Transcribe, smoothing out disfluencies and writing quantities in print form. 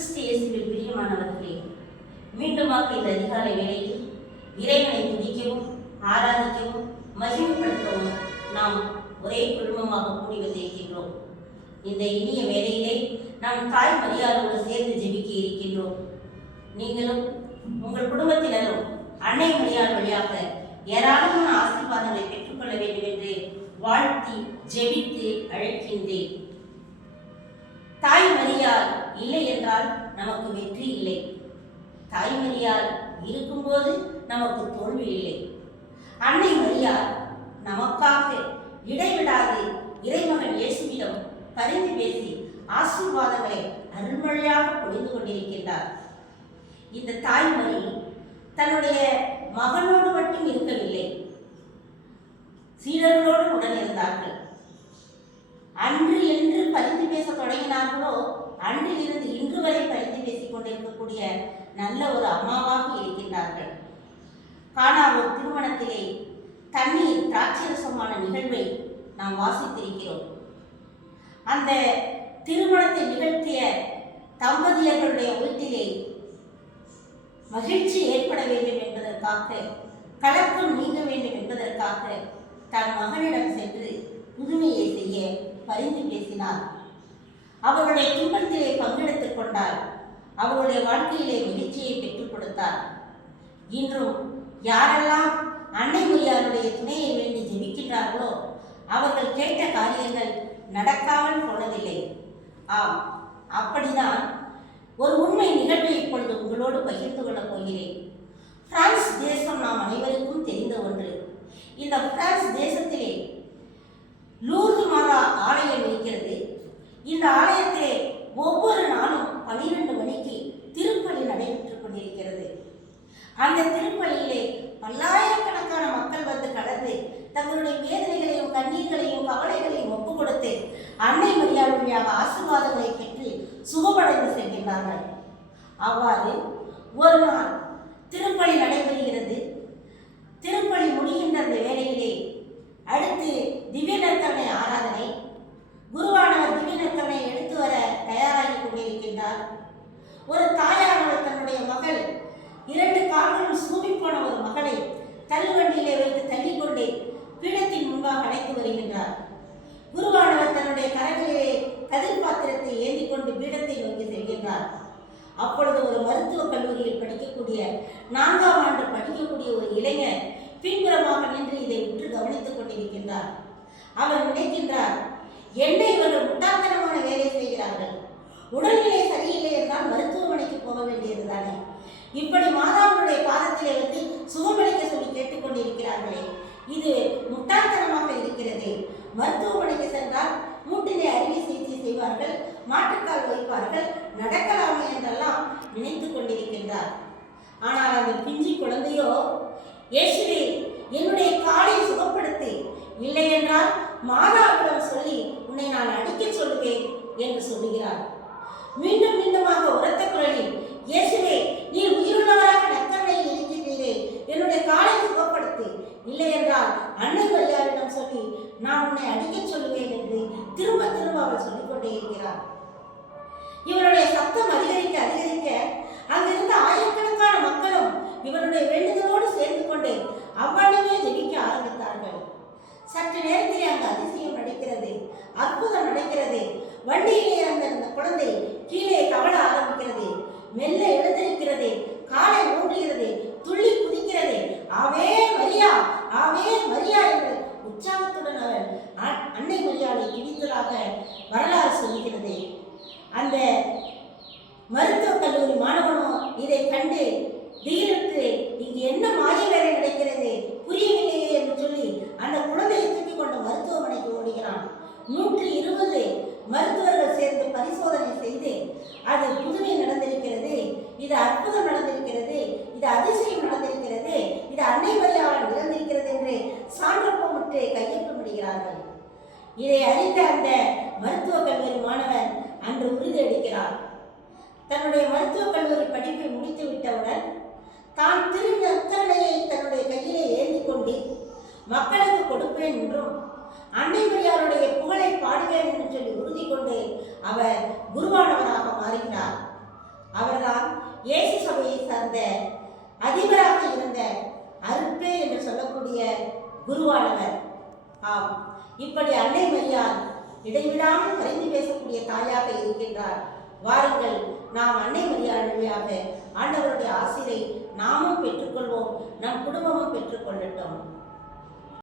கிறிஸ்து இயேசுவில் பிரியமானவர்களே, மீண்டுமாக இந்த அதிகாலை வேளையில் இறைவனை துதிக்கவும் ஆராதிக்கவும் மகிழ்வுபடுத்தவும் நாம் ஒரே குடும்பமாக கூடி வந்திருக்கின்றோம். இந்த இனிய வேளையிலே நாம் தாய் மரியாதையோடு சேர்ந்து ஜெபிக்க இருக்கின்றோம். நீங்களும் உங்கள் குடும்பத்தினரும் அன்னை மரியாள் வழியாக ஏராளமான ஆசீர்வாதங்களை பெற்றுக்கொள்ள வேண்டும் என்று வாழ்த்தி ஜெபித்து அழைக்கின்றேன். தாய் மரியாள் இல்லை என்றால் நமக்கு வெற்றி இல்லை. தாய் மரியாள் இருக்கும்போது நமக்கு தோல்வி இல்லை. அன்னை மரியாள் நமக்காக இடைவிடாது இறைமகன் இயேசுவிடம் பரிந்து பேசி ஆசீர்வாதங்களை அருள்மழையாக பொழிந்து கொண்டிருக்கின்றார். இந்த தாய்மொழி தன்னுடைய மகனோடு மட்டும் இருக்கவில்லை, சீடர்களோடு உடன் இருந்தார்கள். அன்று என்று பரிந்து பேச தொடங்கினார்களோ அன்றிலிருந்து இன்று வரை பரிந்து பேசிக் கொண்டிருக்கக்கூடிய நல்ல ஒரு அம்மாவாக இருக்கின்றார்கள். காணா ஒரு திருமணத்திலே தண்ணீர் திராட்சரசமான நிகழ்வை நாம் வாசித்திருக்கிறோம். அந்த திருமணத்தை நிகழ்த்திய தம்பதியர்களுடைய வீட்டிலே மகிழ்ச்சி ஏற்பட வேண்டும் என்பதற்காக, கலக்கம் நீங்க வேண்டும் என்பதற்காக தன் மகனிடம் சென்று புதுமையை செய்ய பரிந்து பேசினார். அவருடைய துன்பத்திலே பங்கெடுத்துக் கொண்டார். அவருடைய வாழ்க்கையிலே மகிழ்ச்சியை பெற்றுக் கொடுத்தார். இன்றும் யாரெல்லாம் அன்னை மரியாளுடைய துணையை வேண்டி ஜெபிக்கின்றார்களோ அவர்கள் கேட்ட காரியங்கள் நடக்காமல் போனதில்லை. ஆம், அப்படிதான் ஒரு உண்மை நிகழ்வை இப்பொழுது உங்களோடு பகிர்ந்து கொள்ளப் போகிறேன். பிரான்ஸ் தேசம் நாம் அனைவருக்கும் தெரிந்த ஒன்று. இந்த பிரான்ஸ் தேசத்திலே லூர்து மாதா ஆலயம் இருக்கிறது. இந்த ஆலயத்திலே ஒவ்வொரு நாளும் 12 மணிக்கு திருப்பலி நடைபெற்றுக் கொண்டிருக்கிறது. அந்த திருப்பலியிலே பல்லாயிரக்கணக்கான மக்கள் வந்து கலந்து தங்களுடைய வேதனைகளையும் கண்ணீர்களையும் கவலைகளையும் ஒப்புக் கொடுத்து அன்னை மரியாள் வழியாக ஆசீர்வாதங்களை பெற்று சுகமடைந்து செல்கின்றார்கள். அவ்வாறு ஒரு நாள் திருப்பலி நடைபெறுகிறது. திருப்பலி முடிகின்ற அந்த வேளையிலே அடுத்து திவ்ய நற்கருணை ஆராதனை. குருவானவர் திவ்ய நற்கருணை எடுத்து வர தயாராகி கொண்டிருக்கின்றார். ஒரு தாயானவர் தன்னுடைய மகள் 2 கால்களும் சூம்பி போன ஒரு மகளை தள்ளுவண்டியிலே வைத்து தள்ளிக்கொண்டே பீடத்தின் முன்பாக அழைத்து வருகின்றார். குருவானவர் தன்னுடைய கரங்களிலே கதிர் பாத்திரத்தை ஏந்தி கொண்டு பீடத்தை நோக்கி செல்கின்றார். அப்பொழுது ஒரு மருத்துவக் கல்லூரியில் படிக்கக்கூடிய 4ஆம் ஆண்டு படிக்கக்கூடிய ஒரு இளைஞர் பின்புறமாக நின்று இதை உற்று கவனித்துக் கொண்டிருக்கின்றார். அவர் நினைக்கின்றார், என்ன இவர்கள் முட்டாள்தனமான வேலை செய்கிறார்கள்? உடல்நிலை சரியில்லை என்றால் மருத்துவமனைக்கு போக வேண்டியதுதானே? இப்படி மாதாவுடைய பாதத்திலே வந்து சுகமளிக்க சொல்லி கேட்டுக்கொண்டிருக்கிறார்களே, இது முட்டாள்தனமாக இருக்கிறது. மருத்துவமனைக்கு சென்றால் மூட்டிலே அறுவை சிகிச்சை செய்வார்கள், மாற்றுக்கால் வைப்பார்கள், நடக்கலாமே என்றெல்லாம் நினைத்து கொண்டிருக்கின்றார். ஆனால் அந்த பிஞ்சி குழந்தையோ, இயேசுவே என்னுடைய காலை சுகப்படுத்தி, இல்லை என்றால் மாதாவிடம் சொல்லி உன்னை நான் அடிக்க சொல்லுவேன் என்று சொல்லுகிறார். மீண்டும் மீண்டுமாக உரத்த குரலில், இயேசுவே நீர் உயிருள்ளவராக நற்கருணையில் இருக்கின்றீரே, என்னுடைய காலை சுகப்படுத்தி, இல்லை என்றால் அன்னை மரியாளிடம் சொல்லி நான் உன்னை அடிக்க சொல்லுவேன் என்று திரும்ப திரும்ப அவர் சொல்லிக்கொண்டே இருக்கிறார். இவருடைய சத்தம் அதிகரிக்க அதிகரிக்க அங்கிருந்த ஆயிரக்கணக்கான மக்களும் இவருடைய வேண்டுதலோடு சேர்ந்து கொண்டு அவ்வளவே ஜெபிக்க ஆரம்பித்தார்கள். சற்று நேரத்திலே அங்கு அதிசயம் நடக்கிறது, அற்புதம் நடக்கிறது. வண்டியிலே அந்த குழந்தை கீழே தவழ ஆரம்பிக்கிறது, மெல்ல எழுந்திருக்கிறது, காலை ஊன்றுகிறது, துள்ளி குதிக்கிறது. ஆவே மரியா, ஆவே மரியா என்று உற்சாகத்துடன் அவர் அன்னை மரியாளை துதித்ததாக வரலாறு சொல்கிறது. அந்த மருத்துவக் கல்லூரி மாணவனோ இதை கண்டு திகிலுற்று, இங்கு என்ன மாய வேலை நடக்கிறது புரியவில்லையே என்று சொல்லி அந்த குழந்தையை தூக்கி கொண்டு மருத்துவமனைக்கு ஓடுகிறான். 120 மருத்துவர்கள் சேர்ந்து பரிசோதனை செய்து அது புதுமை நடந்திருக்கிறது, இது அற்புதம் நடந்திருக்கிறது, இது அதிசயம் நடந்திருக்கிறது, இது அன்னை மரியாள் நிகழ்ந்திருக்கிறது என்று சான்றப்பமிட்டு கையொப்பமிடுகிறார்கள். இதை அறிந்த அந்த மருத்துவக் கல்லூரி மாணவன் அன்று உறுதி அளிக்கிறார். தன்னுடைய மருத்துவக் கல்லூரி படிப்பை முடித்து விட்டவுடன் தான் திருநற்கருணையை தன்னுடைய கையிலே ஏந்தி கொண்டு மக்களுக்கு கொடுப்பேன் என்றும் அன்னை மரியாளுடைய புகழை பாடுவேன் என்று சொல்லி உறுதி கொண்டு அவர் குருவானவராக மாறுகிறார். சார்ந்த அதிபராக இருந்த அருட்பே என்று சொல்லக்கூடிய குருவானவர். ஆம், இப்படி அன்னை மரியாள் இடைவிடாமல் பரிந்து பேசக்கூடிய தாயாக இருக்கின்றார். வாருங்கள், நாம் அன்னை மரியாள் வழியாக ஆண்டவருடைய ஆசிரை நாமும் பெற்றுக்கொள்வோம், நம் குடும்பமும் பெற்றுக்கொள்ளட்டும்.